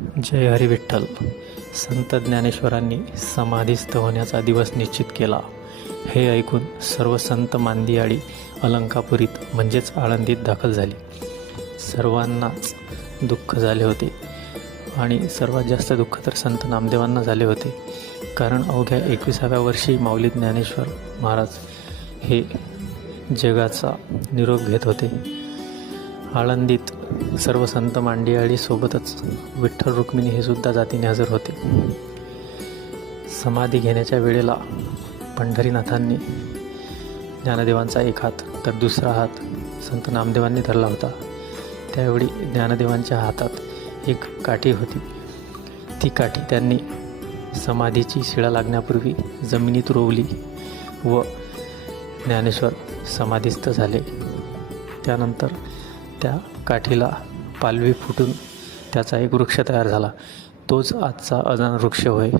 जय हरी विठ्ठल संत ज्ञानेश्वरांनी समाधीस्थ होण्याचा दिवस निश्चित केला. हे ऐकून सर्व संत मांदियाळी अलंकापुरीत म्हणजेच आळंदीत दाखल झाली. सर्वांनाच दुःख झाले होते आणि सर्वात जास्त दुःख तर संत नामदेवांना झाले होते. कारण अवघ्या एकविसाव्या वर्षी माऊली ज्ञानेश्वर महाराज हे जगाचा निरोप घेत होते. आळंदीत सर्व संत मांडियाळी सोबतच विठ्ठल रुक्मिणी हे सुद्धा जातीने हजर होते. समाधी घेण्याच्या वेळेला पंढरीनाथांनी ज्ञानदेवांचा एक हात तर दुसरा हात संत नामदेवांनी धरला होता. त्यावेळी ज्ञानदेवांच्या हातात एक काठी होती. ती काठी त्यांनी समाधीची शिळा लागण्यापूर्वी जमिनीत रोवली व ज्ञानेश्वर समाधीस्थ झाले. त्यानंतर त्या काठीला पालवी फुटून त्याचा एक वृक्ष तयार झाला. तोच आजचा अजान वृक्ष होय.